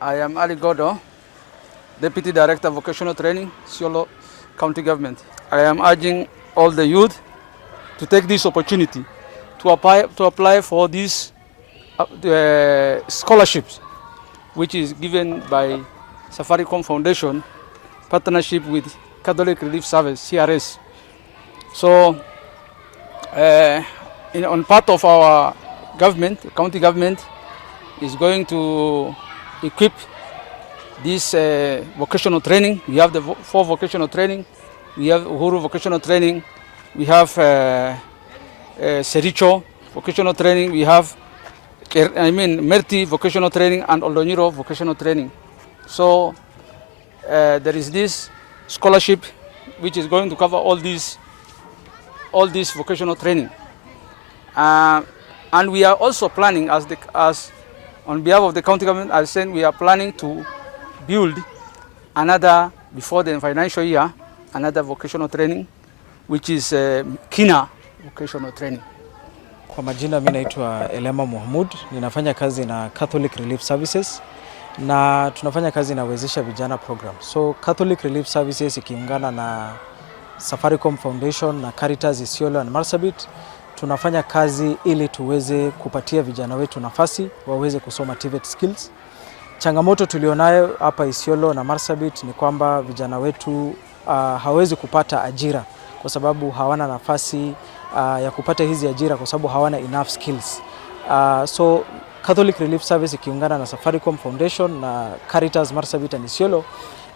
I am Ali Godo, Deputy Director of Vocational Training, Isiolo County Government. I am urging all the youth to take this opportunity to apply for these scholarships, which is given by Safaricom Foundation, partnership with Catholic Relief Service, CRS. So, on part of our government, county government, is going to equip this vocational training. We have the 4 vocational training. We have Uhuru vocational training. We have Sericho vocational training. We have Merti vocational training and Oldonyiro vocational training. So there is this scholarship which is going to cover all these vocational training. And we are also planning, as on behalf of the county government, I said we are planning to build another, before the financial year, another vocational training, which is Kina vocational training. Kwa majina mimi naitwa Elema Mohamud, ninafanya kazi na Catholic Relief Services na tunafanya kazi na wezesha vijana program. So Catholic Relief Services ikiungana na Safaricom Foundation na Caritas Isiolo and Marsabit, tunafanya kazi ili tuweze kupatia vijana wetu nafasi waweze kusoma TVET skills. Changamoto tulionayo hapa Isiolo na Marsabit ni kwamba vijana wetu hawezi kupata ajira kwa sababu hawana nafasi ya kupata hizi ajira kwa sababu hawana enough skills. So Catholic Relief Service ikiungana na Safaricom Foundation na Caritas Marsabit and Isiolo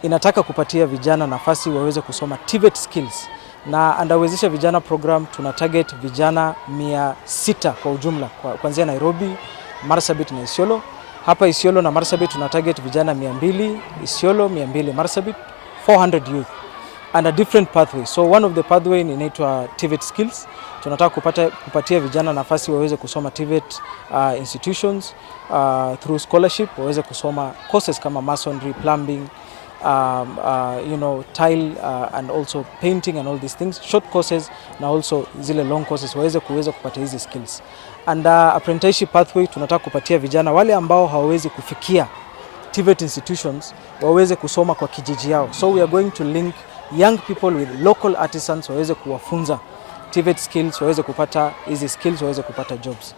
inataka kupatia vijana nafasi waweze kusoma TVET skills. Na andawezesha vijana program tuna target vijana 600 kwa ujumla kuanzia Nairobi, Marsabit na Isiolo. Hapa Isiolo na Marsabit tuna target vijana 200, Isiolo 200, Marsabit 400 youth and a different pathway. So one of the pathway inaitwa TVET skills. Tunataka kupatia vijana nafasi waweze kusoma TVET institutions through scholarship, waweze kusoma courses kama masonry, plumbing, tile and also painting and all these things, short courses na also zile long courses waweze kupata hizi skills. And apprenticeship pathway tunataka kupatia vijana wale ambao hawawezi kufikia TVET institutions waweze kusoma kwa kijiji yao. So we are going to link young people with local artisans waweze kuwafunza TVET skills, waweze kupata hizi skills, waweze kupata jobs.